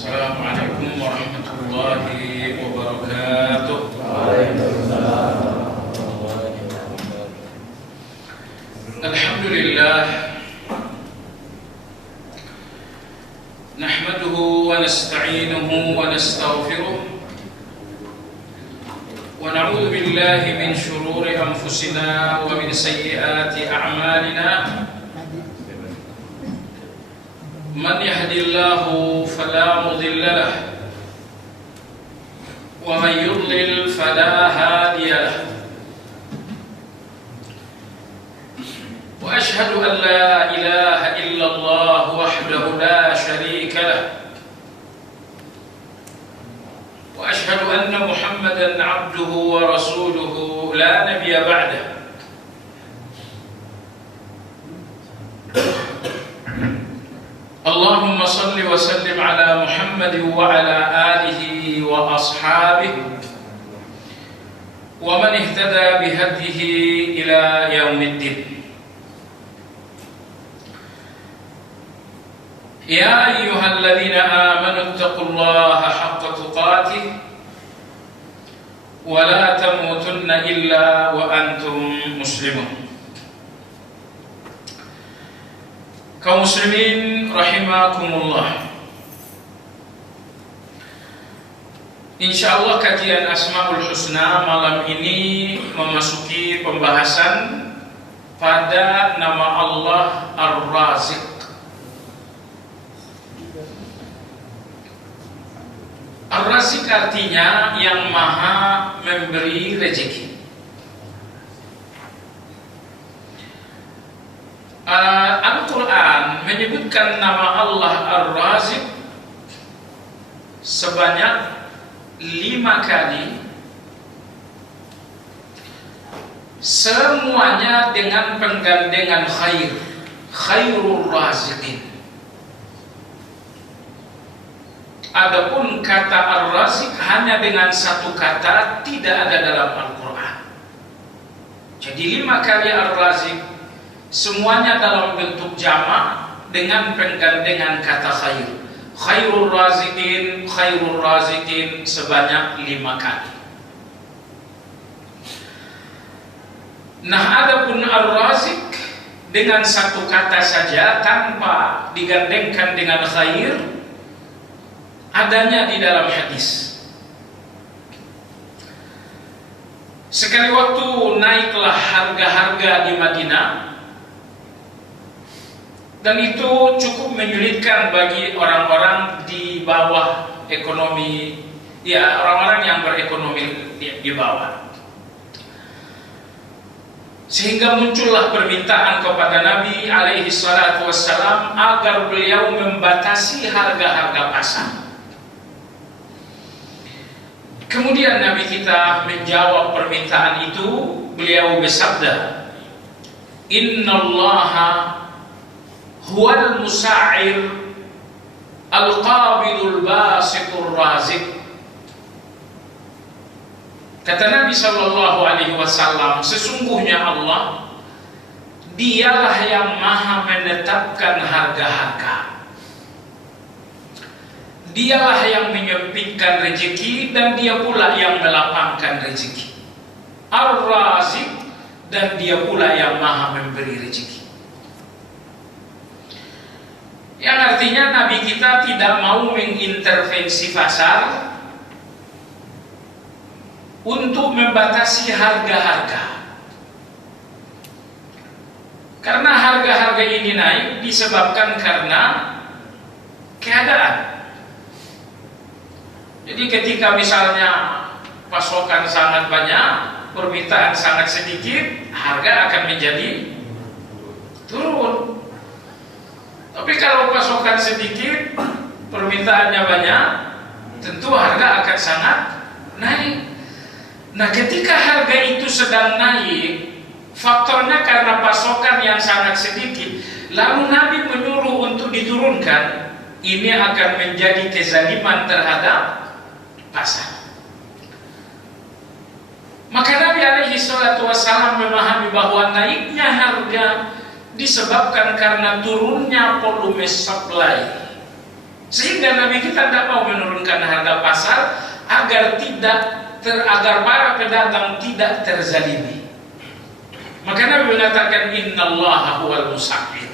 Assalamualaikum warahmatullahi wabarakatuh. Alhamdulillah, nahmaduhu wa nasta'inuhu wa nastaghfiruh wa na'udzu billahi min shururi anfusina wa min sayyiati a'malina. Man yahdihillahu fala mudilla lahu wa man yudlil fala hadiya lahu. Wa ashhadu an la ilaha illallah wahdahu la sharika lahu wa ashhadu anna Muhammadan 'abduhu wa rasuluhu la nabiyya ba'dahu. Allahumma salli wa sallim ala Muhammad wa ala alihi wa ashabihi wa man ihtada bihadihi ila yaumiddin. Ya ayyuhalladzina amanu ittaqullaha haqqa tuqatih wa la tamutunna illa wa antum muslimun. Kaum muslimin rahimakumullah. Insyaallah kajian Asmaul Husna malam ini memasuki pembahasan pada nama Allah Ar-Raziq. Ar-Raziq artinya yang maha memberi rezeki. Al-Quran menyebutkan nama Allah Ar-Raziq sebanyak 5 kali, semuanya dengan penggandengan khair, khairur raziqin. Adapun kata Ar-Raziq hanya dengan satu kata, tidak ada dalam Al-Quran. Jadi 5 kali Ar-Raziq, semuanya dalam bentuk jamak dengan penggandengan kata khair. Khairul raziqin sebanyak 5 kali. Nah, adapun ar-raziq dengan satu kata saja tanpa digandengkan dengan khair, adanya di dalam hadis. Sekali waktu naiklah harga-harga di Madinah, dan itu cukup menyulitkan bagi orang-orang di bawah ekonomi, ya orang-orang yang berekonomi di bawah. Sehingga muncullah permintaan kepada Nabi alaihi salatu wassalam agar beliau membatasi harga-harga pasar. Kemudian Nabi kita menjawab permintaan itu, beliau bersabda, Innallaha huwal musa'ir al-qabidul basitur raziq. Kata Nabi sallallahu alaihi wasallam, sesungguhnya Allah dialah yang maha menetapkan harga-harga, dialah yang menyempitkan rezeki, dan dia pula yang melapangkan rezeki. Ar-Raziq, dan dia pula yang maha memberi rezeki. Yang artinya Nabi kita tidak mau mengintervensi pasar untuk membatasi harga-harga. Karena harga-harga ini naik disebabkan karena keadaan. Jadi ketika misalnya pasokan sangat banyak, permintaan sangat sedikit, harga akan menjadi turun. Tapi kalau pasokan sedikit, permintaannya banyak, tentu harga akan sangat naik. Nah, ketika harga itu sedang naik, faktornya karena pasokan yang sangat sedikit, lalu Nabi menyuruh untuk diturunkan, ini akan menjadi kezaliman terhadap pasar. Maka Nabi alaihi salatu wassalam memahami bahwa naiknya harga disebabkan karena turunnya volume supply. Sehingga Nabi kita tidak mau menurunkan harga pasar agar para pedagang tidak terzalimi. Maka Nabi mengatakan innallaha huwal musaqqir.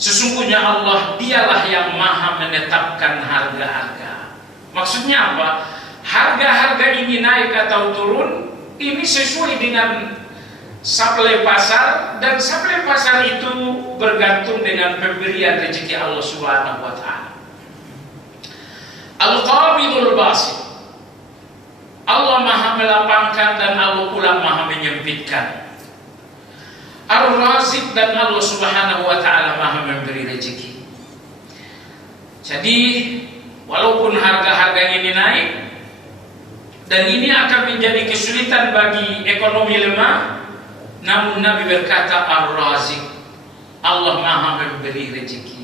Sesungguhnya Allah dialah yang maha menetapkan harga-harga. Maksudnya apa? Harga-harga ini naik atau turun ini sesuai dengan supply pasar, dan supply pasar itu bergantung dengan pemberian rezeki Allah Subhanahu wa taala. Al-Qabidul Basit, Allah maha melapangkan dan Allah pula maha menyempitkan. Ar-Razik, dan Allah Subhanahu wa taala maha memberi rezeki. Jadi walaupun harga-harga ini naik dan ini akan menjadi kesulitan bagi ekonomi lemah, namun Nabi berkata Ar-Razik, Allah maha memberi rezeki.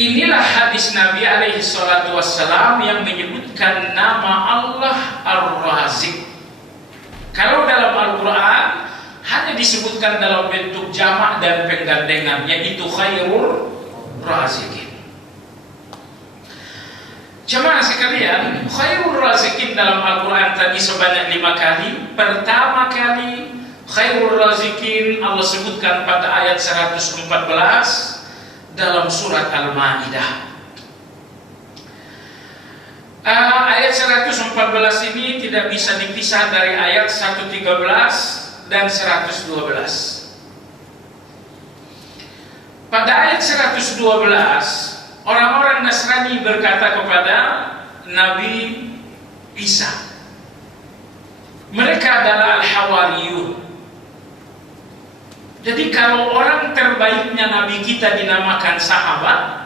Inilah hadis Nabi alaihi salatu wassalam yang menyebutkan nama Allah Ar-Razik. Kalau dalam Al-Quran hanya disebutkan dalam bentuk jamak dan penggandengan, yaitu Khairur Razikin. Jemaah sekalian, Khairur Razikin dalam Al-Quran tadi sebanyak 5 kali. Pertama kali Khairur Razikin Allah sebutkan pada ayat 114 dalam surat Al-Ma'idah. Ayat 114 ini tidak bisa dipisah dari ayat 113 dan 112. Pada ayat 112, orang-orang Nasrani berkata kepada Nabi Isa, mereka adalah Al-Hawariyun. Jadi kalau orang terbaiknya Nabi kita dinamakan sahabat,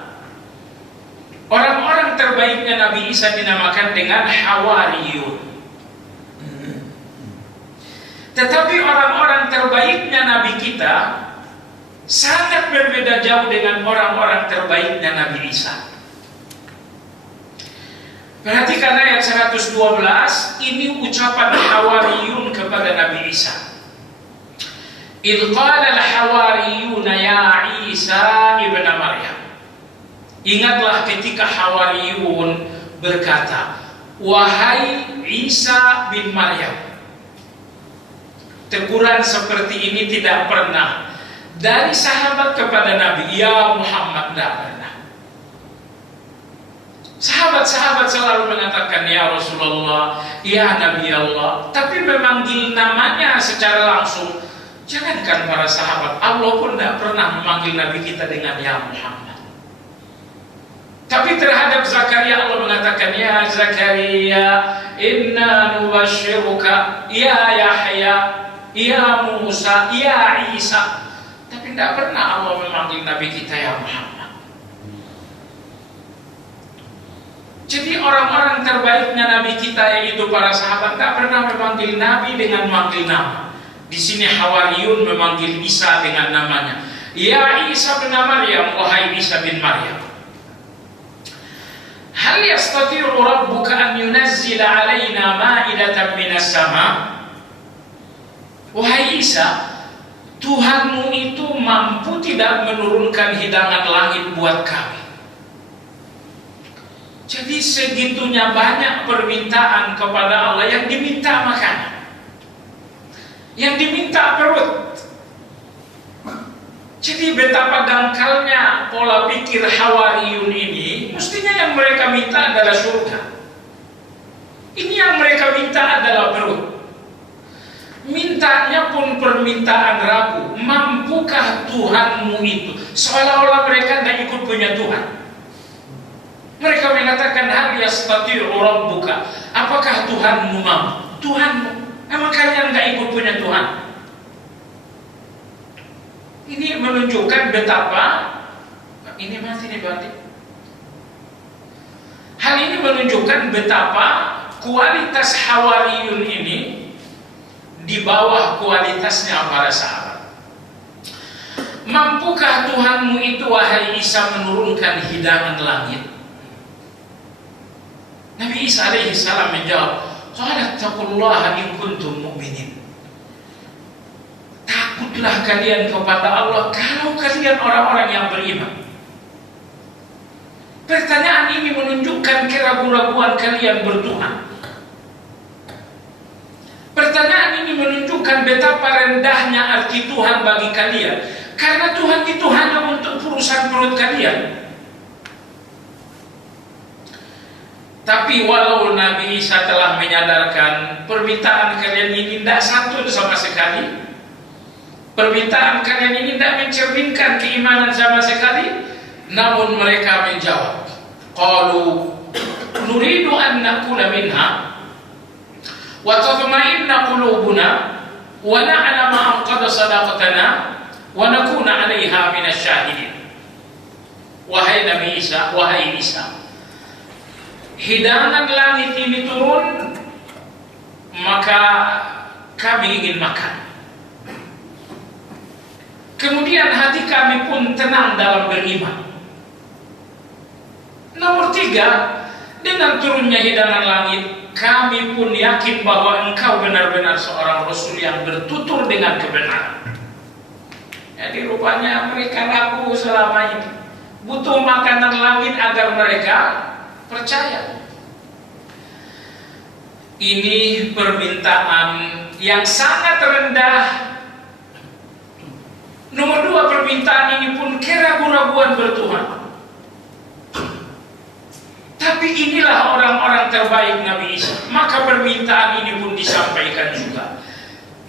orang-orang terbaiknya Nabi Isa dinamakan dengan Hawariyun. Tetapi orang-orang terbaiknya Nabi kita sangat berbeda jauh dengan orang-orang terbaiknya Nabi Isa. Perhatikan ayat 112, ini ucapan Hawariyun kepada Nabi Isa. Idh qala al-hawariyuna ya Isa ibn Maryam. Ingatlah ketika Hawariyun berkata, wahai Isa bin Maryam. Teguran seperti ini tidak pernah dari sahabat kepada Nabi. Ya Muhammad, tidak pernah. Sahabat-sahabat selalu mengatakan ya Rasulullah, ya Nabi Allah, tapi memanggil namanya secara langsung. Jangankan para sahabat, Allah pun tidak pernah memanggil Nabi kita dengan ya Muhammad. Tapi terhadap Zakaria Allah mengatakan ya Zakaria, inna nubashiruka ya Yahya, ya Musa, ya Isa. Tapi tidak pernah Allah memanggil Nabi kita ya Muhammad. Jadi orang-orang terbaiknya Nabi kita, yaitu para sahabat, tidak pernah memanggil Nabi dengan manggil nama. Di sini Hawariyun memanggil Isa dengan namanya. Ya Isa bin Maryam, wahai Isa bin Maryam. Hal yastati'u rabbuka an yunazzila alaina ma'idatan minas sama? Wahai Isa, Tuhanmu itu mampu tidak menurunkan hidangan langit buat kami? Jadi segitunya banyak permintaan kepada Allah, yang diminta makanan, yang diminta perut. Jadi betapa dangkalnya pola pikir Hawariyun ini. Mestinya yang mereka minta adalah surga. Ini yang mereka minta adalah perut. Mintanya pun permintaan ragu. Mampukah Tuhanmu itu? Seolah-olah mereka tidak ikut punya Tuhan. Mereka mengatakan hal yastati'u rabbuka, apakah Tuhanmu mampu? Tuhanmu, emang kalian nggak ikut punya Tuhan? Ini menunjukkan betapa ini mati nih berarti. Hal ini menunjukkan betapa kualitas Hawariyun ini di bawah kualitasnya para sahabat. Mampukah Tuhanmu itu wahai Isa menurunkan hidangan langit? Nabi Isa alaihi salam menjawab, qala taqullaha in kuntum mu'minin. Takutlah kalian kepada Allah kalau kalian orang-orang yang beriman. Pertanyaan ini menunjukkan keraguan-raguan kalian bertuhan. Pertanyaan ini menunjukkan betapa rendahnya arti Tuhan bagi kalian. Karena Tuhan itu hanya untuk urusan perut kalian. Tapi walau Nabi Isa telah menyadarkan permintaan kalian ini tidak santun sama sekali, permintaan kalian ini tidak mencerminkan keimanan sama sekali, namun mereka menjawab, qalu nuridu an nakula minha wa tatma'inna qulubuna wa na'lama an qad sadaqtana wa nakuna 'alaiha minasyahidin. Wahai Nabi Isa, wahai Isa, hidangan langit ini turun, maka kami ingin makan. Kemudian hati kami pun tenang dalam beriman. Nomor 3, dengan turunnya hidangan langit, kami pun yakin bahwa engkau benar-benar seorang Rasul yang bertutur dengan kebenaran. Jadi rupanya mereka ragu selama ini, butuh makanan langit agar mereka percaya. Ini permintaan yang sangat rendah. Nomor 2, permintaan ini pun keraguan-raguan bertuhan. Tapi inilah orang-orang terbaik Nabi Isa, maka permintaan ini pun disampaikan juga.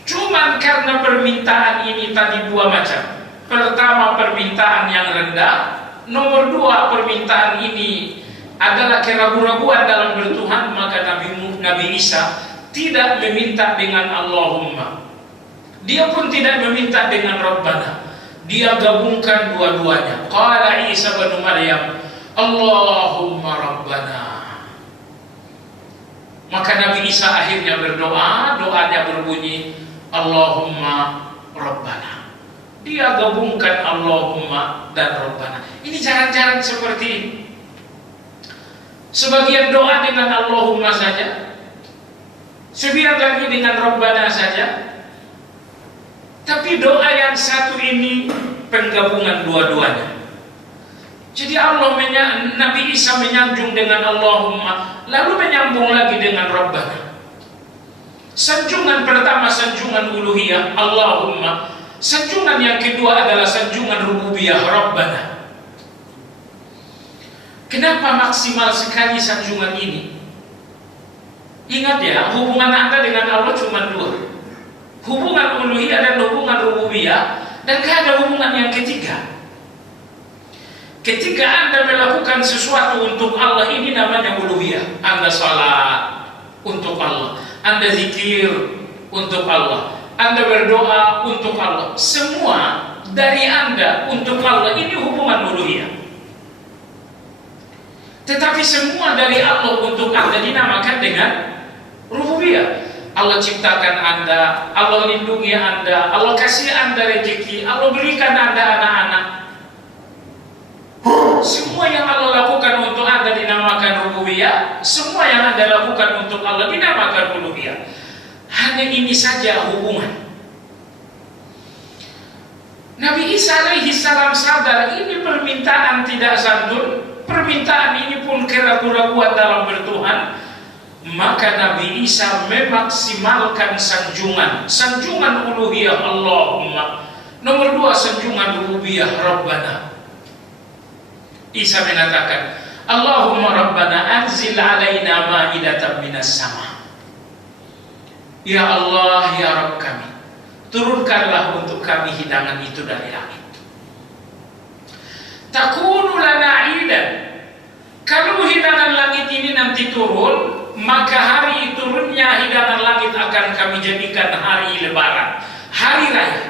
Cuman karena permintaan ini tadi 2 macam. Pertama, permintaan yang rendah. Nomor 2, permintaan ini adalah keraguan-raguan dalam bertuhan, maka Nabi Isa tidak meminta dengan Allahumma. Dia pun tidak meminta dengan Rabbana. Dia gabungkan dua-duanya. Qala Isa bin Maryam, Allahumma Rabbana. Maka Nabi Isa akhirnya berdoa, doanya berbunyi Allahumma Rabbana. Dia gabungkan Allahumma dan Rabbana. Ini jarang-jarang seperti ini. Sebagian doa dengan Allahumma saja, sebagian lagi dengan Rabbana saja. Tapi doa yang satu ini penggabungan dua-duanya. Jadi Nabi Isa menyanjung dengan Allahumma, lalu menyambung lagi dengan Rabbana. Sanjungan pertama sanjungan uluhiyah Allahumma, sanjungan yang kedua adalah sanjungan rububiyah Rabbana. Kenapa maksimal sekali sanjungan ini? Ingat ya, hubungan Anda dengan Allah cuma 2. Hubungan uluhiyah dan hubungan rububiyah, dan ada hubungan yang ketiga. Ketika Anda melakukan sesuatu untuk Allah, ini namanya uluhiyah. Anda salat untuk Allah, Anda zikir untuk Allah, Anda berdoa untuk Allah. Semua dari Anda untuk Allah, ini hubungan uluhiyah. Tetapi semua dari Allah untuk Anda dinamakan dengan rububiyah. Allah ciptakan Anda, Allah lindungi Anda, Allah kasih Anda rezeki, Allah berikan Anda anak-anak. Semua yang Allah lakukan untuk Anda dinamakan rububiyah. Semua yang Anda lakukan untuk Allah dinamakan uluhiyah. Hanya ini saja hubungan. Nabi Isa alaihi salam sadar ini permintaan tidak santun, permintaan ini pun keraguan-raguan dalam bertuhan. Maka Nabi Isa memaksimalkan sanjungan uluhiyah Allahumma. Nomor 2, sanjungan rububiyah Rabbana. Isa mengatakan, Allahumma Rabbana anzil alaina ma'idatan minas sama. Ya Allah, ya Rabb kami, turunkanlah untuk kami hidangan itu dari langit. Takunu lana idan. Kalau hidangan langit ini nanti turun, maka hari turunnya hidangan langit akan kami jadikan hari lebaran, hari raya.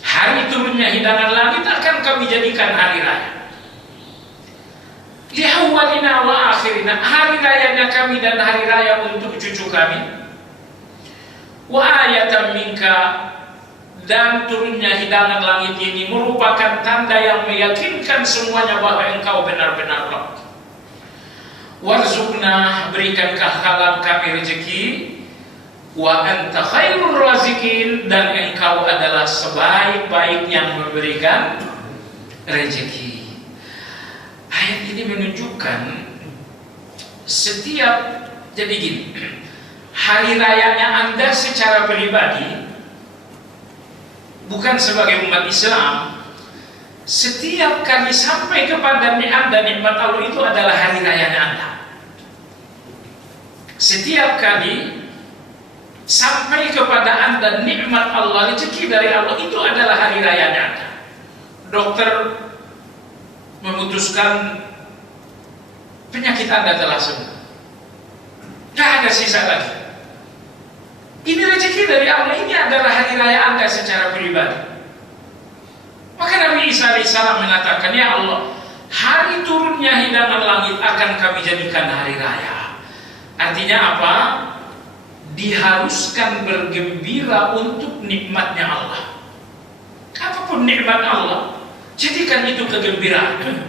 Hari turunnya hidangan langit akan kami jadikan hari raya. Li awwalina wa akhirina, hari rayanya kami dan hari raya untuk cucu kami. Wa ayatan minka, dan turunnya hidangan langit ini merupakan tanda yang meyakinkan semuanya bahwa engkau benar-benar Rabb. Warzuqna, berikanlah kami rezeki. Wa anta khairur razikin, dan engkau adalah sebaik-baik yang memberikan rezeki. Ayat ini menunjukkan setiap, jadi gini, hari rayanya Anda secara pribadi, bukan sebagai umat Islam, setiap kali sampai kepada Anda nikmat Allah itu adalah hari rayanya Anda. Setiap kali sampai kepada Anda nikmat Allah, rezeki dari Allah, itu adalah hari rayanya Anda. Dokter memutuskan penyakit Anda telah sembuh, gak ada sisa lagi. Ini rezeki dari Allah, ini adalah hari raya Anda secara pribadi. Maka Nabi Isa alaihissalam mengatakan, ya Allah, hari turunnya hidangan langit akan kami jadikan hari raya. Artinya apa? Diharuskan bergembira untuk nikmatnya Allah. Apapun nikmat Allah, jadikan itu kegembiraan.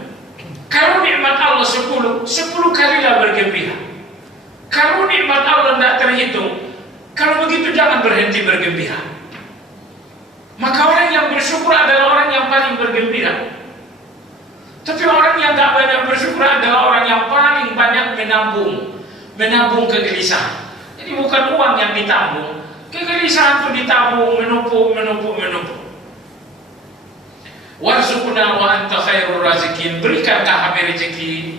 Kalau nikmat Allah 10 kalilah bergembira. Kalau nikmat Allah tidak terhitung, kalau begitu jangan berhenti bergembira. Maka orang yang bersyukur adalah orang yang paling bergembira. Tapi orang yang tidak banyak bersyukur adalah orang yang paling banyak menabung kegelisahan. Jadi bukan uang yang ditabung, kegelisahan itu ditabung, menumpuk. Warzuqna wa anta khairur razikin, berikanlah kami rezeki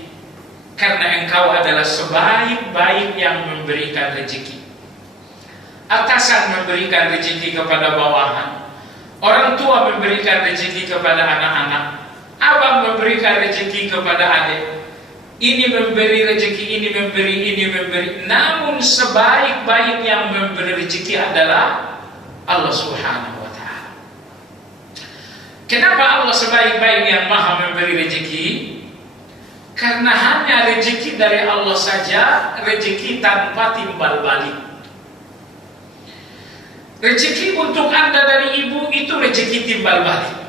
karena engkau adalah sebaik-baik yang memberikan rezeki. Atasan memberikan rezeki kepada bawahan, orang tua memberikan rezeki kepada anak-anak, abang memberikan rezeki kepada adik, ini memberi rezeki, ini memberi. Namun sebaik-baik yang memberi rezeki adalah Allah Subhanahu wa ta'ala. Kenapa Allah sebaik-baik yang maha memberi rezeki? Karena hanya rezeki dari Allah saja, rezeki tanpa timbal balik. Rezeki untuk Anda dari ibu itu rezeki timbal balik.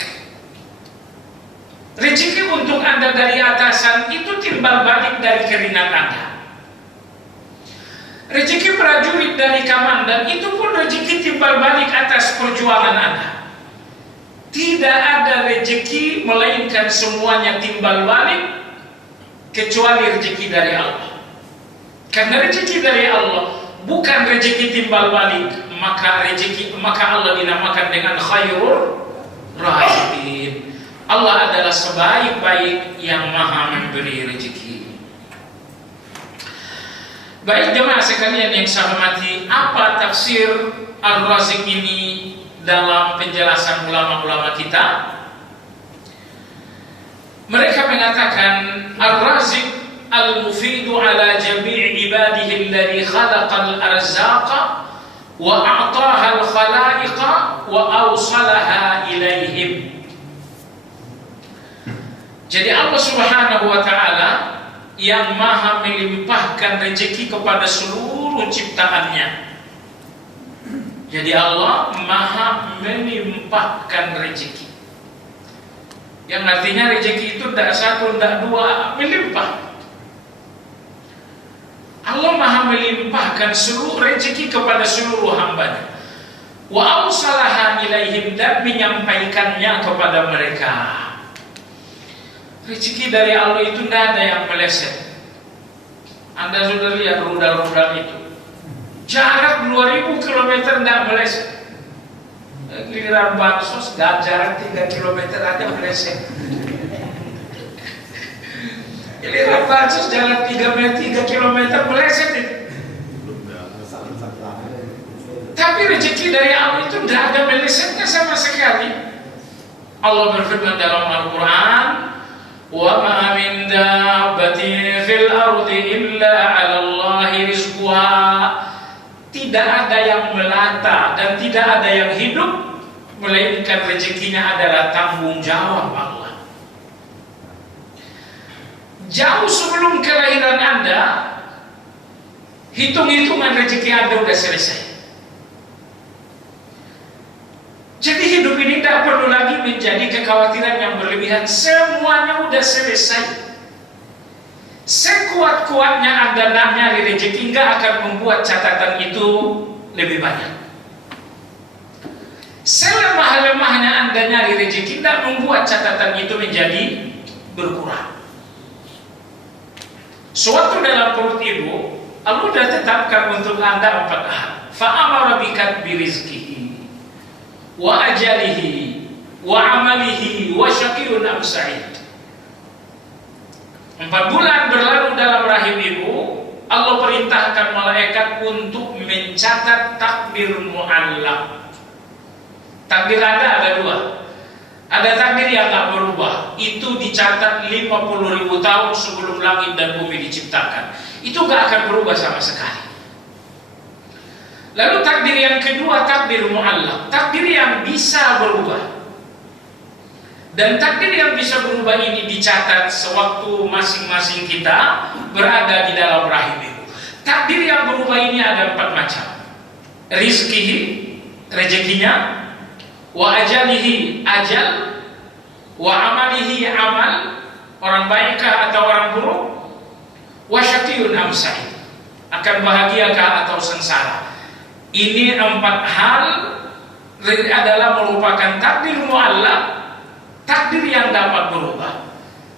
Rezeki untuk Anda dari atasan itu timbal balik dari keringat Anda. Rezeki prajurit dari komandan itu pun rezeki timbal balik atas perjuangan Anda. Tidak ada rezeki melainkan semuanya timbal balik kecuali rezeki dari Allah. Karena rezeki dari Allah bukan rezeki timbal balik, maka Allah dinamakan dengan khairur raziqin. Allah adalah sebaik-baik yang maha memberi rezeki. Baik jemaah sekalian yang saya hormati, apa tafsir Ar-Raziq ini dalam penjelasan ulama-ulama kita? Mereka mengatakan Ar-Raziq al-mufidu ala jami'i ibadihi alladhi khalaqal arzaqa wa a'taha al-khalaiqa wa awsalaha ilaihim. Jadi Allah Subhanahu wa ta'ala yang maha melimpahkan rezeki kepada seluruh ciptaannya. Jadi Allah maha melimpahkan rezeki, yang artinya rezeki itu tidak satu, tidak dua, melimpah. Allah maha melimpahkan seluruh rezeki kepada seluruh hambanya. Wa awsalaha ilaihim, dan menyampaikannya kepada mereka. Rezeki dari Allah itu tidak ada yang meleset. Anda sudah lihat rudal-rudal itu, jarak 2000 km tidak meleset. Giliran bansos dan jarak 3 km aja meleset. Giliran bansos jalan 3 km meleset itu. Tapi rezeki dari Allah itu tidak ada melesetnya sama sekali. Allah berfirman dalam Al-Quran, وَمَا مِنْ دَابَّةٍ فِي الْأَرْضِ إِلَّا عَلَى اللَّهِ رِزْقُهَا. Tidak ada yang melata dan tidak ada yang hidup melainkan rezekinya adalah tanggung jawab Allah. Jauh sebelum kelahiran Anda, hitung-hitungan rezeki Anda sudah selesai. Jadi hidup ini tidak perlu lagi menjadi kekhawatiran yang berlebihan. Semuanya sudah selesai. Sekuat-kuatnya Anda nak nyari rezeki, nggak akan membuat catatan itu lebih banyak. Selemah-lemahnya Anda nyari rezeki, tidak membuat catatan itu menjadi berkurang. Sewaktu dalam perut ibu, Allah sudah tetapkan untuk Anda 4 hal. Fa'amara bikatbi rizqihi wa ajalihi wa amalihi wa syaqiyun am sa'id. 4 bulan berlalu dalam rahim ibu, Allah perintahkan malaikat untuk mencatat takdir mu'allaq. Takdir Anda ada 2. Ada takdir yang tak berubah, itu dicatat 50.000 tahun sebelum langit dan bumi diciptakan. Itu gak akan berubah sama sekali. Lalu takdir yang kedua, takdir mu'allaq, takdir yang bisa berubah. Dan takdir yang bisa berubah ini dicatat sewaktu masing-masing kita berada di dalam rahim ibu. Takdir yang berubah ini ada 4 macam. Rizkihi, rezekinya, wa ajalihi, ajal, wa amalihi, amal, orang baikkah atau orang buruk, wa syaqiyun am sa'id, akan bahagiakah atau sengsara. Ini 4 hal adalah merupakan takdir mu'allaq, takdir yang dapat berubah.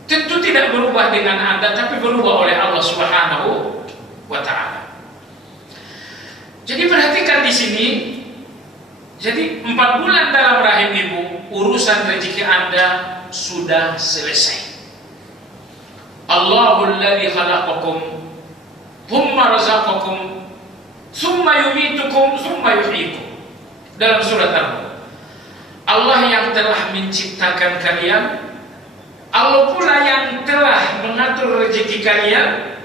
Tentu tidak berubah dengan Anda, tapi berubah oleh Allah Subhanahu wa ta'ala. Jadi perhatikan di sini. Jadi 4 bulan dalam rahim ibu, urusan rezeki Anda sudah selesai. Allahul ladzi khalaqakum thumma razaqakum thumma yumitukum thumma yuhyikum. Dalam surat Al-Mulk, Allah yang telah menciptakan kalian, Allah pula yang telah mengatur rezeki kalian,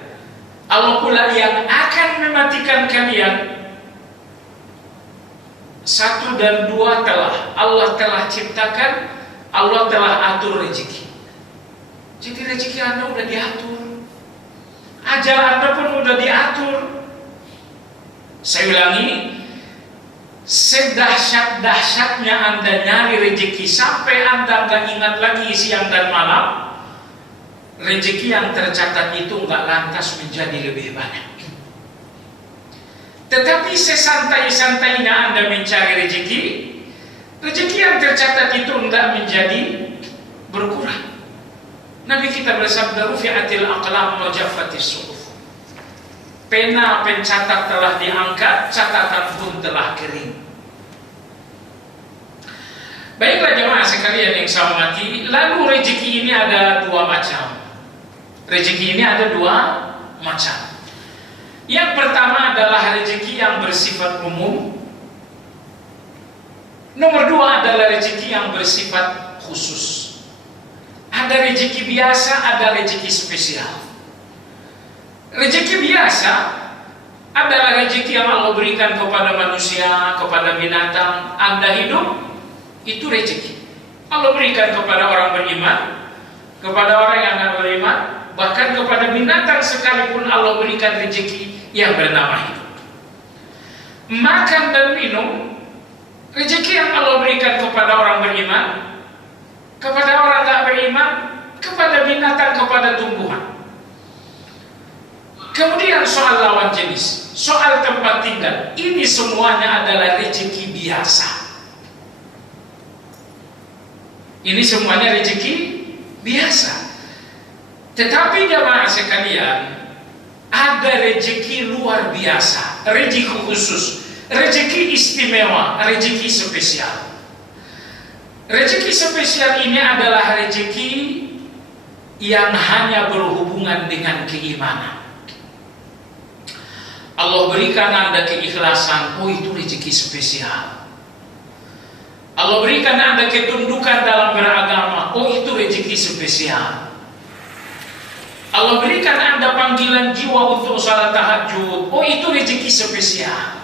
Allah pula yang akan mematikan kalian. 1 dan 2 telah Allah telah ciptakan, Allah telah atur rezeki. Jadi rezeki Anda sudah diatur, ajal Anda pun sudah diatur. Saya ulangi, sedahsyat-dahsyatnya Anda nyari rezeki sampai Anda nggak ingat lagi siang dan malam, rezeki yang tercatat itu nggak lantas menjadi lebih banyak. Tetapi sesantai-santainya Anda mencari rezeki, rezeki yang tercatat itu tidak menjadi berkurang. Nabi kita bersabda, rufi'atil aqlam wa jaffatis suhuf. Pena pencatat telah diangkat, catatan pun telah kering. Baiklah jemaah sekalian yang saya hormati, lalu rezeki ini ada 2 macam. Rezeki ini ada 2 macam. Yang pertama adalah rezeki yang bersifat umum. Nomor 2 adalah rezeki yang bersifat khusus. Ada rezeki biasa, ada rezeki spesial. Rezeki biasa adalah rezeki yang Allah berikan kepada manusia, kepada binatang. Anda hidup, itu rezeki Allah berikan kepada orang beriman, kepada orang yang akan beriman, bahkan kepada binatang sekalipun Allah berikan rezeki yang bernama hidup. Makan dan minum, rezeki yang Allah berikan kepada orang beriman, kepada orang tak beriman, kepada binatang, kepada tumbuhan. Kemudian soal lawan jenis, soal tempat tinggal, ini semuanya adalah rezeki biasa. Ini semuanya rezeki biasa. Tetapi jemaah sekalian, ada rezeki luar biasa, rezeki khusus, rezeki istimewa, rezeki spesial. Rezeki spesial ini adalah rezeki yang hanya berhubungan dengan keimanan. Allah berikan Anda keikhlasan, oh itu rezeki spesial. Allah berikan Anda ketundukan dalam beragama, oh itu rezeki spesial. Allah berikan Anda panggilan jiwa untuk salat tahajud, oh itu rezeki spesial.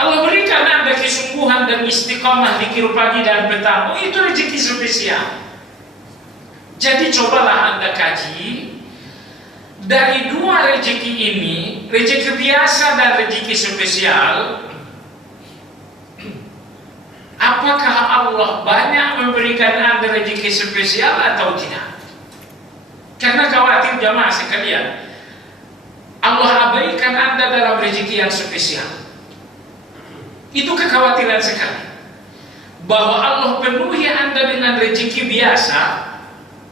Allah berikan Anda kesungguhan dan istiqamah zikir pagi dan petang, oh itu rezeki spesial. Jadi cobalah Anda kaji dari 2 rezeki ini, rezeki biasa dan rezeki spesial, apakah Allah banyak memberikan Anda rezeki spesial atau tidak? Karena khawatir jamaah sekalian, Allah abaikan Anda dalam rezeki yang spesial. Itu kekhawatiran sekali, bahwa Allah penuhi Anda dengan rezeki biasa,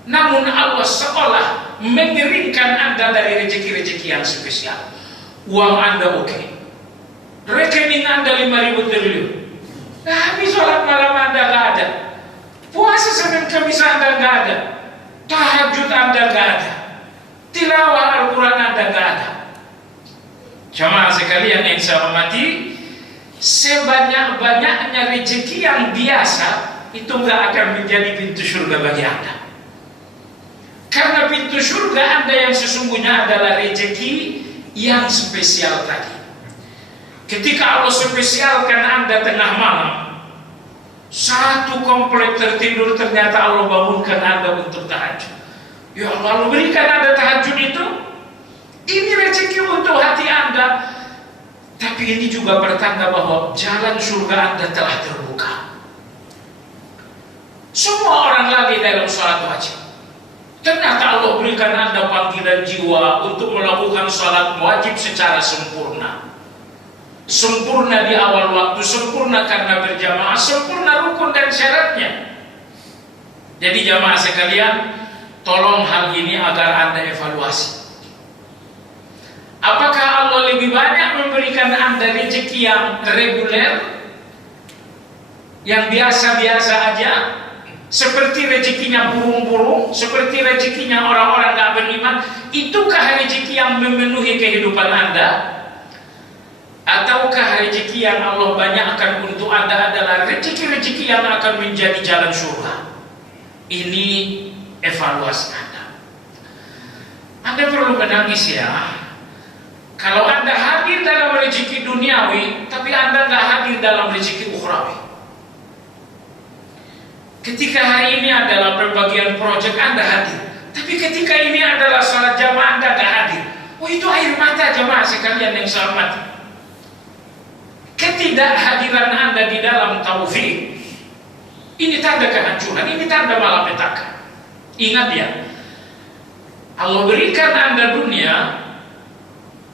namun Allah seolah mengeringkan Anda dari rezeki-rezeki yang spesial. Uang Anda oke, rekening Anda 5.000 triliun, tapi sholat malam Anda nggak ada, puasa Senin Kamis Anda nggak ada, tahajud Anda nggak ada, tilawah Al-Quran Anda nggak ada. Jamaah sekalian yang saya hormati, sebanyak-banyaknya rezeki yang biasa itu nggak akan menjadi pintu surga bagi Anda. Karena pintu surga Anda yang sesungguhnya adalah rezeki yang spesial tadi. Ketika Allah spesialkan Anda tengah malam, satu komplek tertidur, ternyata Allah bangunkan Anda untuk tahajud. Ya Allah, Allah berikan Anda tahajud itu. Ini rezeki untuk hati Anda. Tapi ini juga pertanda bahwa jalan surga Anda telah terbuka. Semua orang lagi dalam sholat wajib, ternyata Allah berikan Anda panggilan jiwa untuk melakukan sholat wajib secara sempurna. Sempurna di awal waktu, sempurna karena berjamaah, sempurna rukun dan syaratnya. Jadi jamaah sekalian, tolong hal ini agar Anda evaluasi. Apakah Allah lebih banyak memberikan Anda rezeki yang reguler, yang biasa-biasa aja, seperti rezekinya burung-burung, seperti rezekinya orang-orang gak beriman? Itukah rezeki yang memenuhi kehidupan Anda? Ataukah rezeki yang Allah banyakkan untuk Anda adalah rezeki-rezeki yang akan menjadi jalan surga? Ini evaluasi Anda. Anda perlu menangis ya. Kalau Anda hadir dalam rezeki duniawi, tapi Anda nggak hadir dalam rezeki ukhrawi. Ketika hari ini adalah berbagian proyek, Anda hadir, tapi ketika ini adalah salat jamaah, Anda nggak hadir. Oh, itu air mata jamaah sekalian yang saya hormati. Ketidakhadiran Anda di dalam taufik, ini tanda kehancuran, ini tanda malapetaka. Ingat ya, Allah berikan Anda dunia,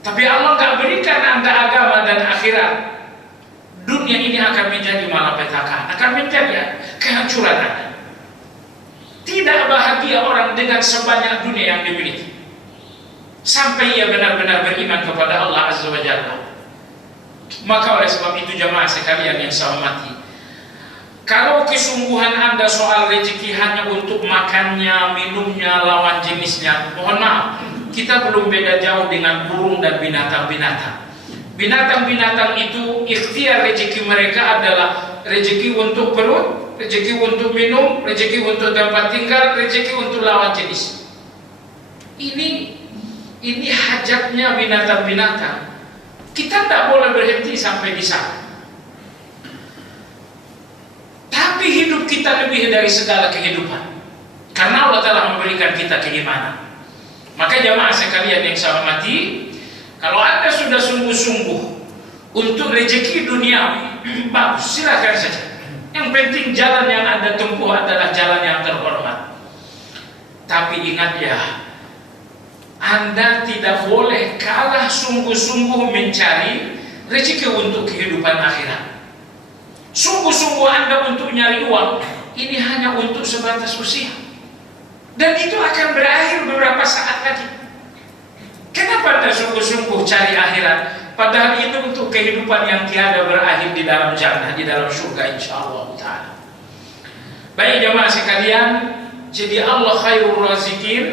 tapi Allah nggak berikan Anda agama dan akhirat. Dunia ini akan menjadi malapetaka, akan menjadi kehancuran Anda. Tidak bahagia orang dengan sebanyak dunia yang dimiliki, sampai ia benar-benar beriman kepada Allah Azza wa Jalla. Maka oleh sebab itu jamaah sekalian yang saya hormati, kalau kesungguhan Anda soal rezeki hanya untuk makannya, minumnya, lawan jenisnya, mohon maaf, kita belum beda jauh dengan burung dan binatang-binatang. Binatang-binatang itu ikhtiar rezeki mereka adalah rezeki untuk perut, rezeki untuk minum, rezeki untuk tempat tinggal, rezeki untuk lawan jenis. Ini hajatnya binatang-binatang. Kita tidak boleh berhenti sampai di sana. Tapi hidup kita lebih dari segala kehidupan, karena Allah telah memberikan kita keimanan. Maka jamaah sekalian yang saya hormati, kalau Anda sudah sungguh-sungguh untuk rezeki duniawi, bagus, silakan saja. Yang penting jalan yang Anda tempuh adalah jalan yang terhormat. Tapi ingat ya, Anda tidak boleh kalah sungguh-sungguh mencari rezeki untuk kehidupan akhirat. Sungguh-sungguh Anda untuk nyari uang, ini hanya untuk sebatas usia, dan itu akan berakhir beberapa saat lagi. Kenapa Anda sungguh-sungguh cari akhirat, padahal itu untuk kehidupan yang tiada berakhir di dalam jannah, di dalam surga insyaallah ta'ala. Baik jamaah sekalian, jadi Allah khairul razikin,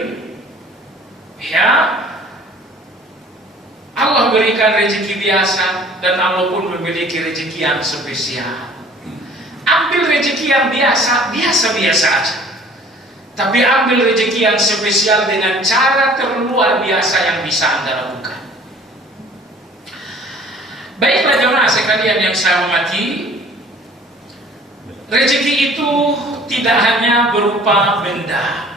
ya, Allah berikan rezeki biasa, dan Allah pun memiliki rezeki yang spesial. Ambil rezeki yang biasa-biasa aja, tapi ambil rezeki yang spesial dengan cara terluar biasa yang bisa Anda lakukan. Baiklah jemaah sekalian yang saya hormati, rezeki itu tidak hanya berupa benda.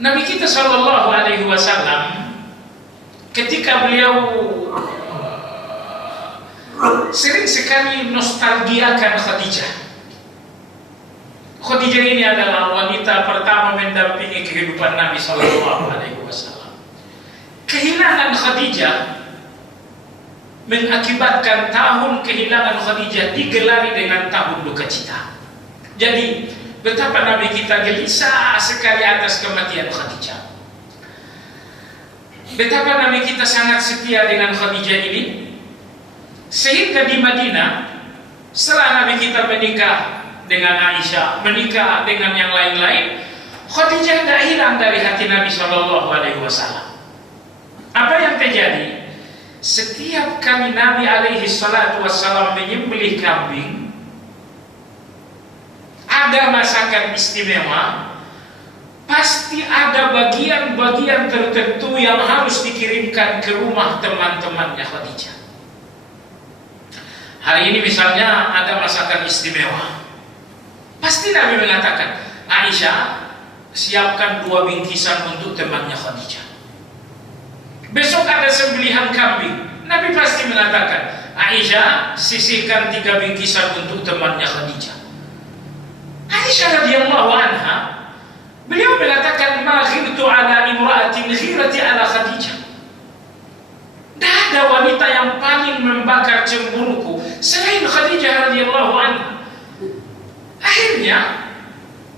Nabi kita Shallallahu Alaihi Wasallam ketika beliau sering sekali nostalgiakan Khadijah. Khadijah ini adalah wanita pertama mendampingi kehidupan Nabi Shallallahu Alaihi Wasallam. Kehilangan Khadijah mengakibatkan tahun kehilangan Khadijah digelari dengan tahun duka cita. Jadi betapa Nabi kita gelisah sekali atas kematian Khadijah. Betapa Nabi kita sangat setia dengan Khadijah ini, sehingga di Madinah setelah Nabi kita menikah dengan Aisyah, menikah dengan yang lain-lain, Khadijah tidak hilang dari hati Nabi Shallallahu Alaihi Wasallam. Apa yang terjadi? Setiap kali Nabi Alaihi Wasallam menyembelih kambing, ada masakan istimewa, pasti ada bagian-bagian tertentu yang harus dikirimkan ke rumah teman-temannya Khadijah. Hari ini misalnya ada masakan istimewa, pasti Nabi mengatakan, Aisyah, siapkan 2 bingkisan untuk temannya Khadijah. Besok ada sembelihan kambing, Nabi pasti mengatakan, Aisyah, sisihkan 3 bingkisan untuk temannya Khadijah. Aisyah radhiyallahu anha, beliau mengatakan, ma ghirtu ala imra'atin ghirati ala Khadijah. Tidak ada wanita yang paling membakar cemburuku selain Khadijah radhiyallahu anha. Akhirnya,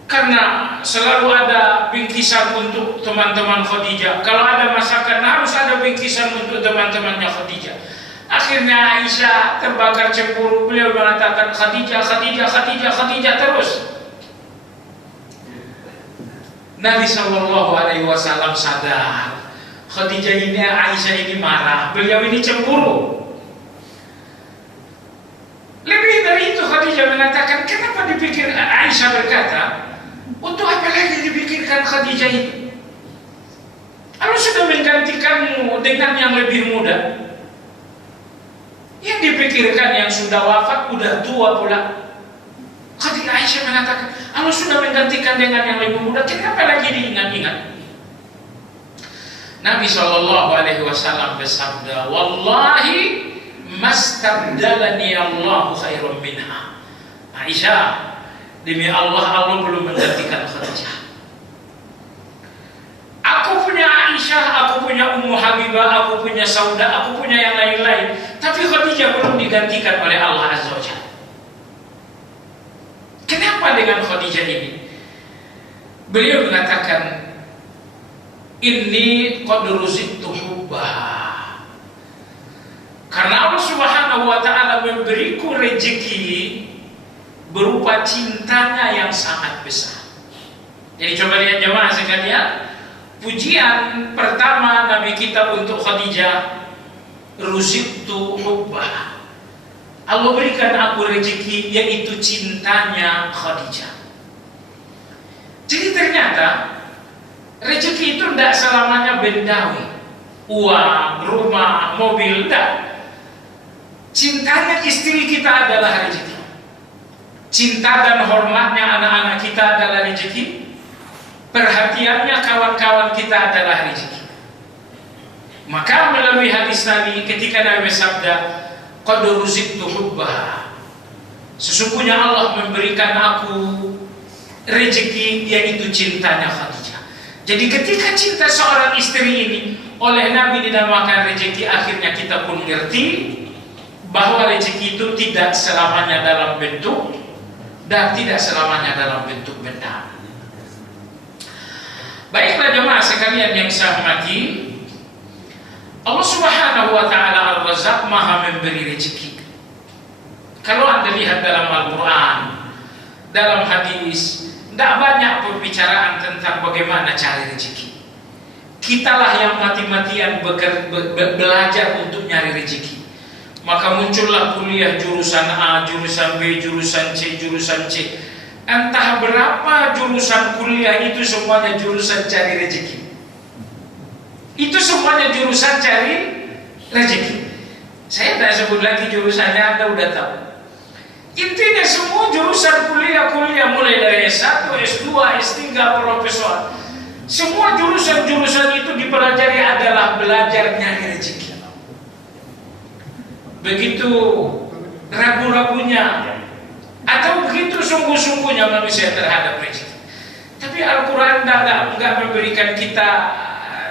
karena selalu ada bingkisan untuk teman-teman Khadijah, kalau ada masakan harus ada bingkisan untuk teman-temannya Khadijah. Akhirnya Aisyah terbakar cemburu, beliau mengatakan, Khadijah, Khadijah, Khadijah, Khadijah terus. Nabi Shallallahu Alaihi Wasallam sadar Khadijah ini, Aisyah ini marah, beliau ini cemburu. Lebih dari itu Khadijah mengatakan, kenapa dipikir, Aisyah berkata, untuk apa lagi dipikirkan Khadijah itu? Allah sudah menggantikanmu dengan yang lebih muda. Yang dipikirkan yang sudah wafat, udah tua pula. Khadijah, Aisyah mengatakan, Allah sudah menggantikan dengan yang lebih muda, kenapa lagi diingat-ingat? Nabi Shallallahu Alaihi Wasallam bersabda, wallahi mastabdalani Allahu khairum minha. Aisyah, demi Allah, Allah belum menggantikan Khadijah. Aku punya Aisyah, aku punya Ummu Habibah, aku punya Sauda, aku punya yang lain-lain, tapi Khadijah belum digantikan oleh Allah Azza wa Jalla. Kenapa dengan Khadijah ini? Beliau mengatakan, inni qad ruziktu hubbah. Karena Allah Subhanahu wa taala memberiku rezeki berupa cintanya yang sangat besar. Jadi coba lihat jemaah sekalian, pujian pertama Nabi kita untuk Khadijah, ruziktu hubbah. Allah berikan aku rezeki, yaitu cintanya Khadijah. Jadi ternyata rezeki itu tidak selamanya bendawi, uang, rumah, mobil, tidak. Cintanya istri kita adalah rezeki. Cinta dan hormatnya anak-anak kita adalah rezeki. Perhatiannya kawan-kawan kita adalah rezeki. Maka melalui hadis Nabi ketika Nabi bersabda, qad ruziktu hubbah, sesungguhnya Allah memberikan aku rezeki, yaitu cintanya Khadijah. Jadi ketika cinta seorang istri ini oleh Nabi dinamakan rezeki, akhirnya kita pun ngerti bahwa rezeki itu tidak selamanya dalam bentuk dan tidak selamanya dalam bentuk benda. Baiklah jemaah sekalian yang saya hormati, Allah Subhanahu wa taala Ar-Razzaq, Maha memberi rezeki. Kalau Anda lihat dalam Al-Qur'an, dalam hadis, tidak banyak pembicaraan tentang bagaimana cari rezeki. Kitalah yang mati-matian belajar untuk nyari rezeki. Maka muncullah kuliah jurusan A, jurusan B, jurusan C, jurusan C. Entah berapa jurusan kuliah itu semuanya jurusan cari rezeki. Itu semuanya jurusan cari rezeki. Saya tidak sebut lagi jurusannya, Anda udah tahu. Intinya semua jurusan kuliah mulai dari S1, S2, S3, profesor. Semua jurusan-jurusan itu dipelajari adalah belajar nyari rezeki. Begitu ragu-ragunya atau begitu sungguh-sungguhnya manusia terhadap rezeki. Tapi Al-Quran tidak memberikan kita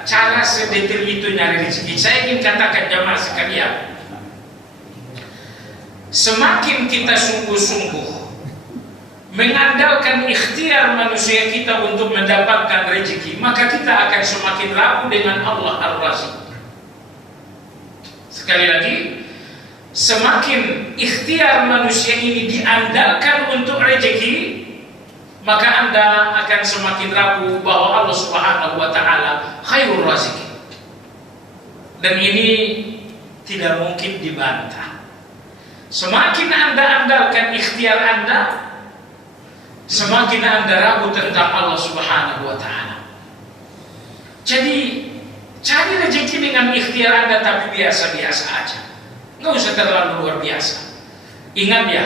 cara sedetail itu nyari rezeki. Saya ingin katakan jamaah sekalian, semakin kita sungguh-sungguh mengandalkan ikhtiar manusia kita untuk mendapatkan rezeki, maka kita akan semakin ragu dengan Allah Ar-Razik. Sekali lagi, semakin ikhtiar manusia ini diandalkan untuk rezeki, maka Anda akan semakin ragu bahwa Allah Subhanahu wa taala khairur raziqin. Dan ini tidak mungkin dibantah. Semakin Anda andalkan ikhtiar Anda, semakin Anda ragu tentang Allah Subhanahu wa taala. Jadi, cari rezeki dengan ikhtiar Anda tapi biasa-biasa aja. Nggak usah terlalu luar biasa. Ingat ya,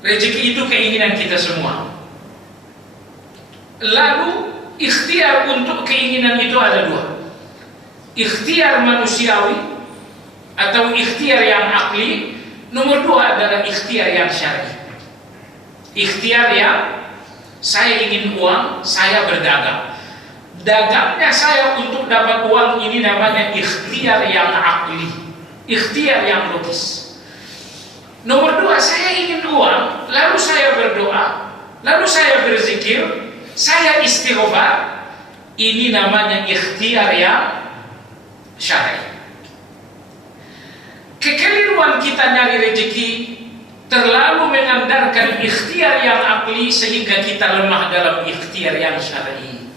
rezeki itu keinginan kita semua. Lalu, ikhtiar untuk keinginan itu ada dua. Ikhtiar manusiawi atau ikhtiar yang akli. Nomor dua adalah ikhtiar yang syar'i. Ikhtiar yang saya ingin uang, saya berdagang. Dagangnya saya untuk dapat uang, ini namanya ikhtiar yang akli, ikhtiar yang logis. Nomor dua, saya ingin uang, lalu saya berdoa, lalu saya berzikir, saya istighfar. Ini namanya ikhtiar yang syar'i. Kekeliruan kita nyari rezeki, terlalu mengandalkan ikhtiar yang akli sehingga kita lemah dalam ikhtiar yang syar'i.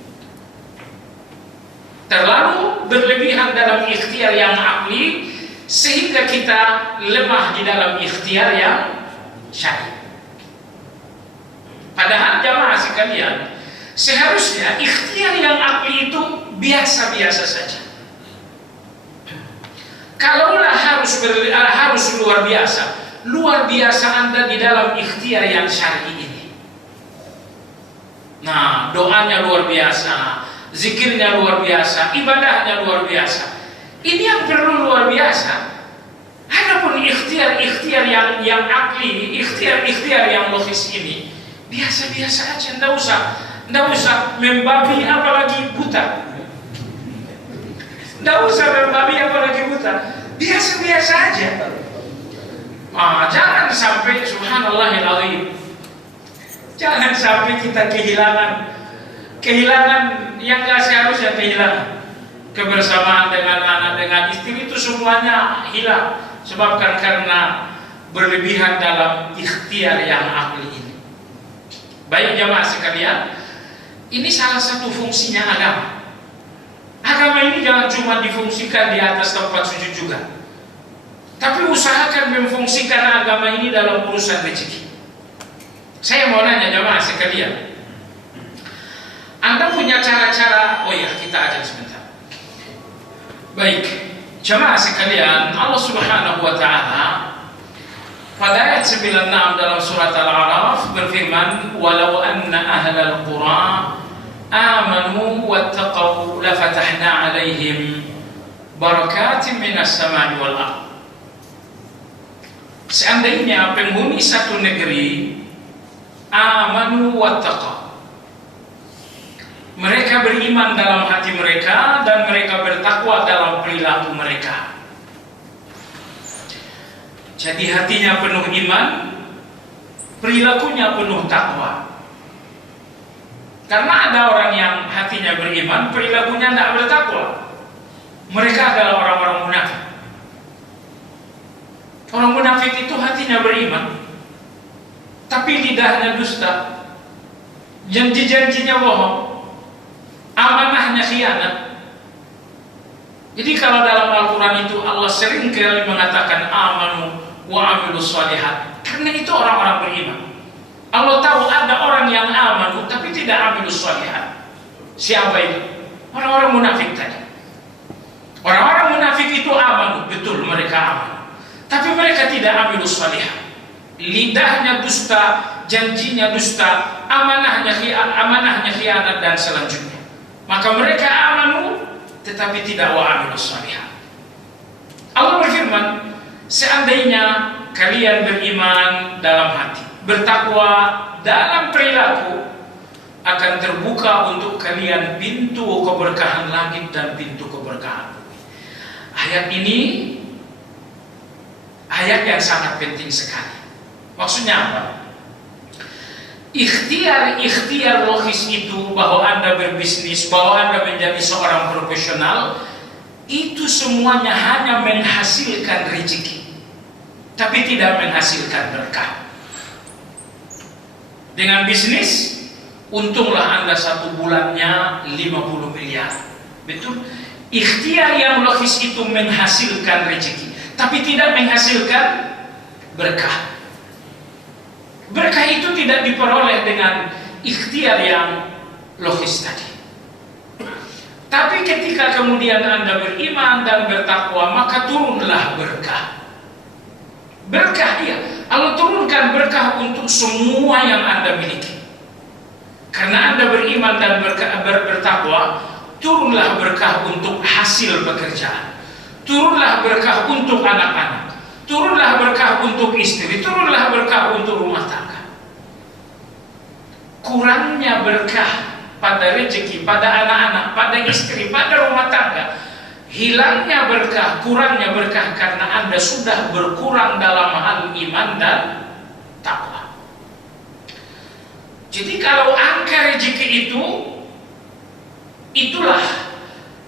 Terlalu berlebihan dalam ikhtiar yang akli sehingga kita lemah di dalam ikhtiar yang syar'i. Padahal jamaah sekalian, seharusnya ikhtiar yang akli itu biasa-biasa saja. Kalaulah harus luar biasa Anda di dalam ikhtiar yang syar'i ini. Nah, doanya luar biasa, zikirnya luar biasa, ibadahnya luar biasa. Ini yang perlu luar biasa. Adapun ikhtiar yang akli, ikhtiar yang logis ini biasa-biasa aja, ndak usah membabi apalagi buta. Nggak usah membabi apalagi buta, biasa-biasa aja. Jangan sampai subhanallahil-azim, jangan sampai kita kehilangan yang nggak seharusnya kehilangan. Kebersamaan dengan anak, dengan istri itu semuanya hilang, sebabkan karena berlebihan dalam ikhtiar yang akli ini. Baik jamaah sekalian, ini salah satu fungsinya agama. Agama ini jangan cuma difungsikan di atas tempat sujud juga, tapi usahakan memfungsikan agama ini dalam urusan rezeki. Saya mau nanya jamaah sekalian, Anda punya cara-cara? Oh ya, kita aja sebentar. Baik, jamaah sekalian, Allah Subhanahu wa taala pada ayat 96 dalam surat Al-A'raf berfirman, "Walau anna ahlal qura amanu wattaqu lafatahna 'alaihim barakatin minas sama'i wal ardh." Seandainya penghuni satu negeri amanu wattaqu, mereka beriman dalam hati mereka dan mereka bertakwa dalam perilaku mereka. Jadi hatinya penuh iman, perilakunya penuh takwa. Karena ada orang yang hatinya beriman, perilakunya tidak bertakwa. Mereka adalah orang-orang munafik. Orang munafik itu hatinya beriman, tapi lidahnya dusta, janji-janjinya bohong, amanahnya khianat. Jadi kalau dalam Al-Quran itu Allah sering kali mengatakan amanu wa amilus shalihat, karena itu orang-orang beriman. Allah tahu ada orang yang amanu tapi tidak amilus shalihat. Siapa itu? Orang-orang munafik tadi. Orang-orang munafik itu amanu, betul mereka amanu, tapi mereka tidak amilus shalihat. Lidahnya dusta, janjinya dusta, amanahnya khianat dan selanjutnya. Maka mereka amanu tetapi tidak wa amilus shalihat. Allah berfirman, seandainya kalian beriman dalam hati, bertakwa dalam perilaku, akan terbuka untuk kalian pintu keberkahan langit dan pintu keberkahan. Ayat ini ayat yang sangat penting sekali. Maksudnya apa? ikhtiar logis itu bahwa Anda berbisnis, bahwa Anda menjadi seorang profesional, itu semuanya hanya menghasilkan rezeki, tapi tidak menghasilkan berkah. Dengan bisnis, untunglah Anda 1 bulannya 50 miliar. Betul? Ikhtiar yang logis itu menghasilkan rezeki, tapi tidak menghasilkan berkah. Berkah itu tidak diperoleh dengan ikhtiar yang logis tadi. Tapi ketika kemudian Anda beriman dan bertakwa, maka turunlah berkah. Berkah, ya, Allah turunkan berkah untuk semua yang Anda miliki. Karena Anda beriman dan bertakwa, turunlah berkah untuk hasil pekerjaan, turunlah berkah untuk anak-anak, turunlah berkah untuk istri, turunlah berkah untuk rumah tangga. Kurangnya berkah pada rezeki, pada anak-anak, pada istri, pada rumah tangga, hilangnya berkah, kurangnya berkah karena Anda sudah berkurang dalam hal iman dan takwa. Jadi kalau angka rezeki itu, itulah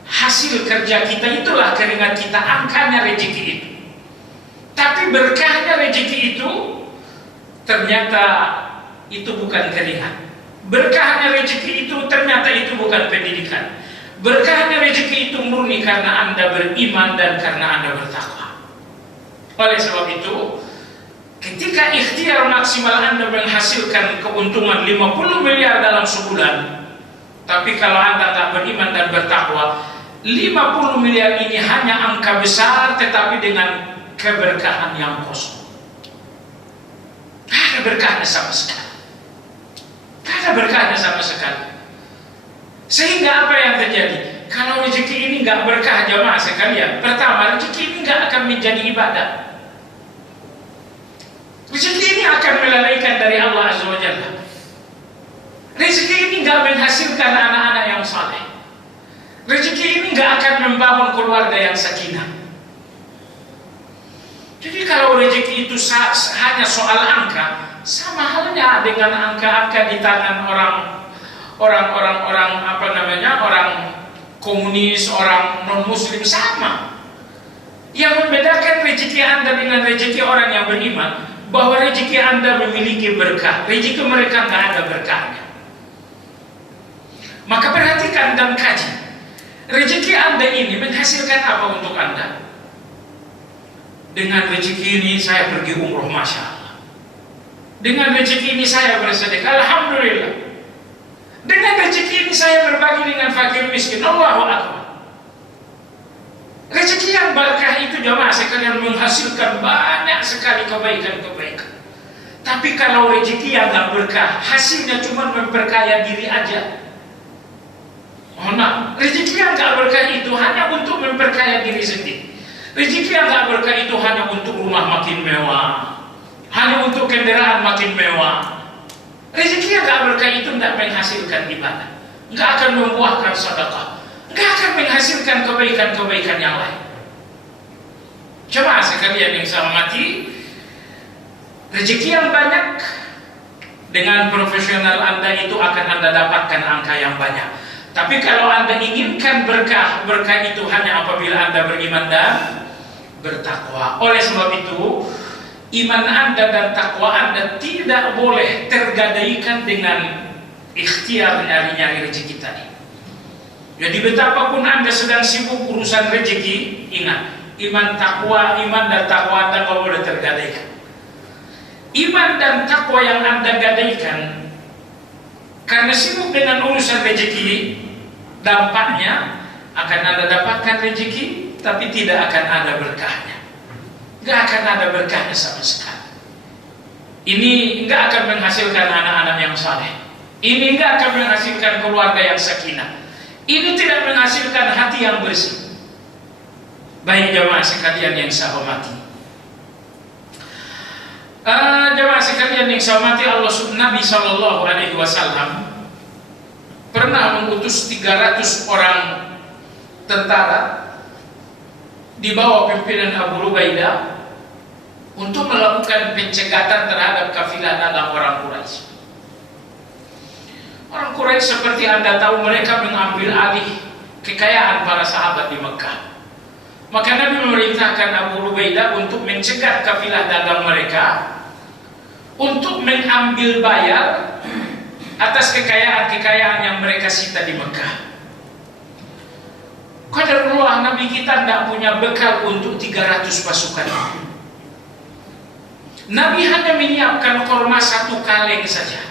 hasil kerja kita, itulah keringat kita, angkanya rezeki itu. Tapi berkahnya rezeki itu ternyata itu bukan keringat. Berkahnya rezeki itu ternyata itu bukan pendidikan. Berkahnya rezeki itu murni karena Anda beriman dan karena Anda bertakwa. Oleh sebab itu, ketika ikhtiar maksimal Anda menghasilkan keuntungan 50 miliar dalam sebulan, tapi kalau Anda tak beriman dan bertakwa, 50 miliar ini hanya angka besar tetapi dengan keberkahan yang kosong. Tak ada berkahnya sama sekali. Tak ada berkahnya sama sekali. Sehingga apa yang terjadi? Kalau rezeki ini nggak berkah jamaah sekalian, pertama rezeki ini nggak akan menjadi ibadah. Rezeki ini akan melalaikan dari Allah Azza wa Jalla. Rezeki ini nggak menghasilkan anak-anak yang saleh. Rezeki ini nggak akan membangun keluarga yang sakinah. Jadi kalau rezeki itu hanya soal angka, sama halnya dengan angka-angka di tangan orang komunis, orang non-muslim, sama. Yang membedakan rezeki Anda dengan rezeki orang yang beriman, bahwa rezeki Anda memiliki berkah, rezeki mereka nggak ada berkahnya. Maka perhatikan dan kaji, rezeki Anda ini menghasilkan apa untuk Anda? Dengan rezeki ini saya pergi umroh, Masya Allah. Dengan rezeki ini saya bersedekah, Alhamdulillah. Dengan rezeki ini saya berbagi dengan fakir miskin, Allahu Akbar. Rezeki yang berkah itu jamaah sekalian menghasilkan banyak sekali kebaikan-kebaikan. Tapi kalau rezeki yang gak berkah, hasilnya cuma memperkaya diri aja. Oh, nah, rezeki yang gak berkah itu hanya untuk memperkaya diri sendiri. Rezeki yang gak berkah itu hanya untuk rumah makin mewah, hanya untuk kendaraan makin mewah. Rezeki yang gak berkah itu tidak menghasilkan ibadah, nggak akan membuahkan sedekah, nggak akan menghasilkan kebaikan-kebaikan yang lain. Coba sekalian yang saya hormati, rezeki yang banyak dengan profesional Anda itu akan Anda dapatkan angka yang banyak. Tapi kalau Anda inginkan berkah, berkah itu hanya apabila Anda beriman dan bertakwa. Oleh sebab itu, iman Anda dan takwa Anda tidak boleh tergadaikan dengan ikhtiar nyari-nyari rezeki tadi. Jadi betapapun Anda sedang sibuk urusan rezeki, ingat, iman dan takwa Anda tidak boleh tergadaikan. Iman dan takwa yang Anda gadaikan karena sibuk dengan urusan rezeki, dampaknya akan Anda dapatkan rezeki, tapi tidak akan ada berkahnya. Gak akan ada berkahnya sama sekali. Ini gak akan menghasilkan anak-anak yang saleh. Ini gak akan menghasilkan keluarga yang sakinah. Ini tidak menghasilkan hati yang bersih. Baik jamaah sekalian yang saya hormati, jamaah sekalian yang saya hormati, Allah Nabi SAW pernah mengutus 300 orang tentara di bawah pimpinan Abu Ubaidah untuk melakukan pencegatan terhadap kafilah dalam orang Quraisy. Orang Quraisy seperti Anda tahu, mereka mengambil alih kekayaan para sahabat di Mekah. Maka Nabi memerintahkan Abu Ubaidah untuk mencegah kafilah dagang mereka, untuk mengambil bayar atas kekayaan-kekayaan yang mereka sita di Mekah. Qadarullah, Nabi kita tidak punya bekal untuk 300 pasukan. Nabi hanya menyiapkan korma 1 kaleng saja.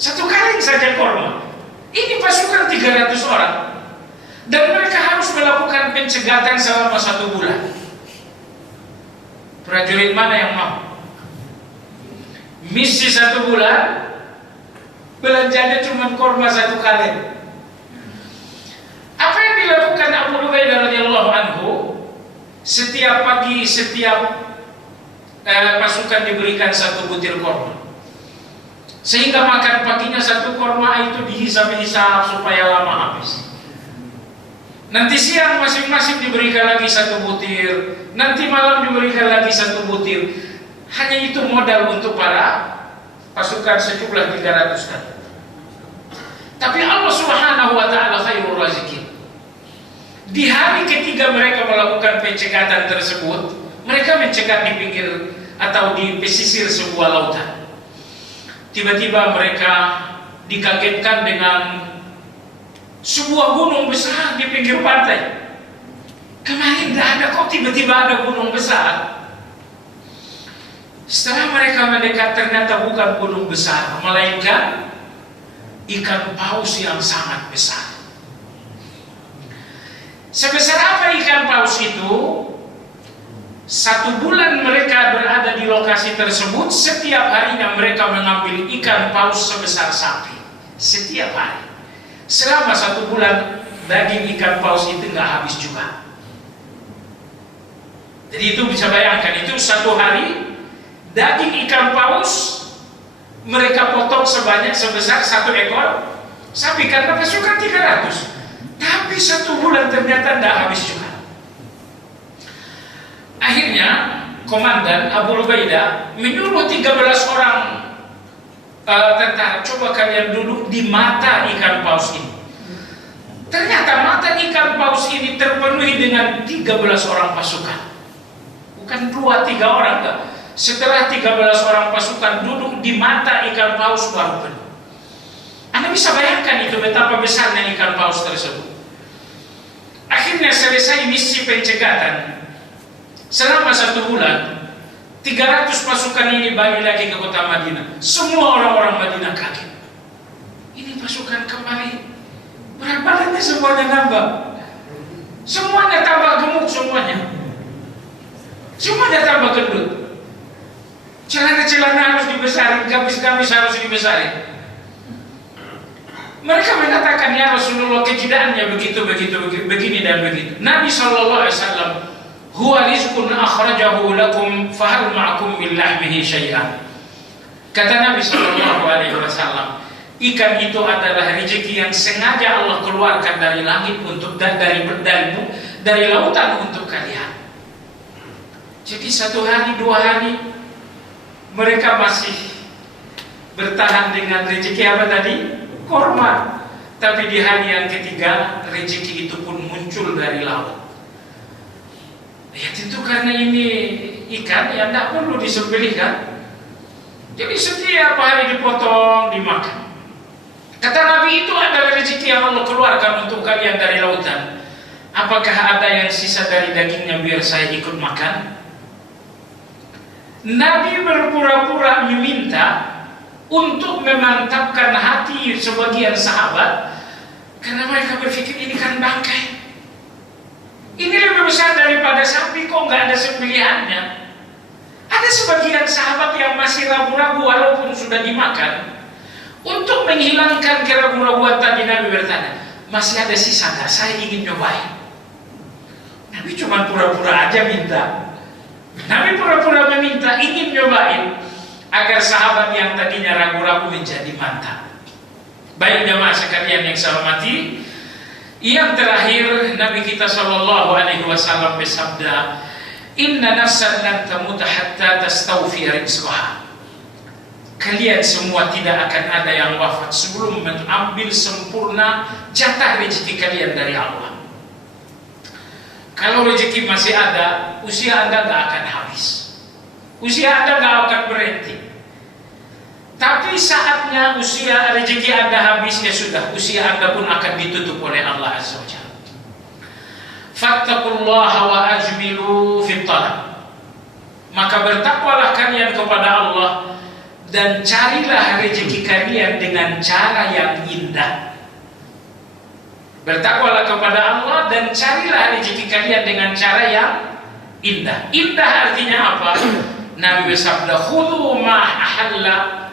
1 kaleng saja korma. Ini pasukan 300 orang. Dan mereka harus melakukan pencegatan selama 1 bulan. Prajurit mana yang mau? Misi 1 bulan, belanjanya cuma korma 1 kaleng. Apa yang dilakukan Abu Ubaidah radhiyallahu anhu? Setiap pagi, setiap pasukan diberikan 1 butir korma, sehingga makan paginya 1 korma itu dihisap-hisap supaya lama habis. Nanti siang masing-masing diberikan lagi 1 butir, nanti malam diberikan lagi 1 butir. Hanya itu modal untuk para pasukan sejumlah 300 tadi. Tapi Allah Subhanahu wa taala khairur razikin. Di hari ketiga mereka melakukan pencegatan tersebut, mereka mencegat di pinggir atau di pesisir sebuah lautan. Tiba-tiba mereka dikagetkan dengan sebuah gunung besar di pinggir pantai. Kemarin tidak ada, kok tiba-tiba ada gunung besar. Setelah mereka mendekat, ternyata bukan gunung besar, melainkan ikan paus yang sangat besar. Sebesar apa ikan paus itu? 1 bulan mereka berada di lokasi tersebut. Setiap harinya mereka mengambil ikan paus sebesar sapi. Setiap hari. Selama 1 bulan daging ikan paus itu nggak habis juga. Jadi itu bisa bayangkan, itu 1 hari daging ikan paus mereka potong sebanyak sebesar 1 ekor sapi, karena pasukan 300. Tapi 1 bulan ternyata tidak habis juga. Akhirnya komandan Abu Ubaidah menyuruh 13 orang tentara, coba kalian duduk di mata ikan paus ini. Ternyata mata ikan paus ini terpenuhi dengan 13 orang pasukan. Bukan 2-3 orang, enggak. Setelah 13 orang pasukan duduk di mata ikan paus baru penuh. Anda bisa bayangkan itu betapa besarnya ikan paus tersebut. Akhirnya selesai misi pencegatan. Selama 1 bulan 300 pasukan ini balik lagi ke kota Madinah. Semua orang-orang Madinah kaget. Ini pasukan kembali, berat badannya semuanya nambah, semuanya tambah gemuk, semuanya tambah gendut. Celana-celana harus dibesarin, gamis-gamis harus dibesarin. Mereka mengatakan, ya Rasulullah, kejidaannya begitu, begini dan begitu. Nabi SAW, huwa rizqun akhrajahu lakum fahal ma'akum min lahmihi syai'an. Kata Nabi SAW, ikan itu adalah rezeki yang sengaja Allah keluarkan dari langit untuk dari lautan untuk kalian. Jadi 1 hari 2 hari mereka masih bertahan dengan rezeki apa tadi? Korma. Tapi di hari yang ketiga rezeki itu pun muncul dari laut. Ya tentu karena ini ikan yang tidak perlu disembelih kan. Jadi setiap hari dipotong, dimakan. Kata Nabi, itu adalah rezeki yang Allah keluarkan untuk kalian dari lautan. Apakah ada yang sisa dari dagingnya biar saya ikut makan? Nabi berpura-pura meminta untuk memantapkan hati sebagian sahabat, karena mereka berpikir ini kan bangkai, ini lebih besar daripada sapi, kok nggak ada sembelihannya. Ada sebagian sahabat yang masih ragu-ragu walaupun sudah dimakan. Untuk menghilangkan keraguan-raguan tadi, Nabi bertanya, masih ada sisa nggak? Saya ingin nyobain. Nabi cuma pura-pura aja minta. Nabi pura-pura meminta, ingin nyobain, agar sahabat yang tadinya ragu-ragu menjadi mantap. Baik jamaah sekalian yang saya hormati, yang terakhir Nabi kita SAW bersabda, inna nafsan lan tamuta hatta tastawfi rizqaha. kalian semua tidak akan ada yang wafat sebelum mengambil sempurna jatah rezeki kalian dari Allah. Kalau rezeki masih ada, usia Anda gak akan habis, usia Anda gak akan berhenti. Tapi saatnya usia rezeki Anda habis, ya sudah, usia Anda pun akan ditutup oleh Allah Azza wa Jalla. Fattaqullaha wa ajmilu fit talab. Maka bertakwalah kalian kepada Allah dan carilah rezeki kalian dengan cara yang indah. Bertakwalah kepada Allah dan carilah rezeki kalian dengan cara yang indah. Indah artinya apa? Nabi bersabda, khudhu ma halla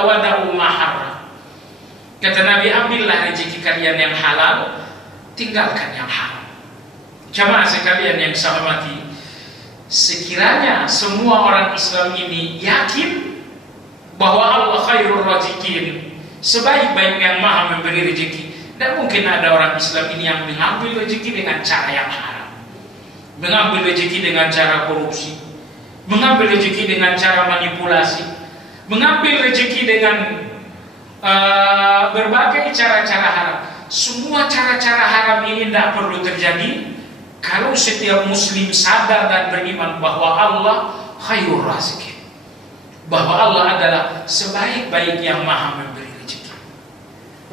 wa da'u ma harram. Kata Nabi, ambillah rezeki kalian yang halal, tinggalkan yang haram. Jamaah sekalian yang saya hormati, sekiranya semua orang Islam ini yakin bahwa Allah khairur razikin, sebaik-baik yang maha memberi rezeki, dan mungkin ada orang Islam ini yang mengambil rezeki dengan cara yang haram, mengambil rezeki dengan cara korupsi, mengambil rezeki dengan cara manipulasi, mengambil rezeki dengan berbagai cara-cara haram. Semua cara-cara haram ini tidak perlu terjadi kalau setiap muslim sadar dan beriman bahwa Allah khairur razikin, bahwa Allah adalah sebaik-baik yang maha memberi rezeki.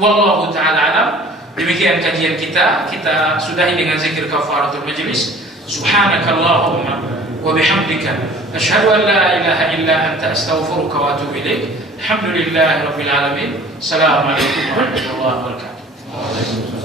Wallahu ta'ala alam. Demikian kajian kita sudahi dengan zikir kafaratul majlis. Subhanakallahumma wa bihamdika asyhadu an la ilaha illa anta astaghfiruka wa atubu ilaik. Alhamdulillahi rabbil alamin. Assalamualaikum warahmatullahi wabarakatuh.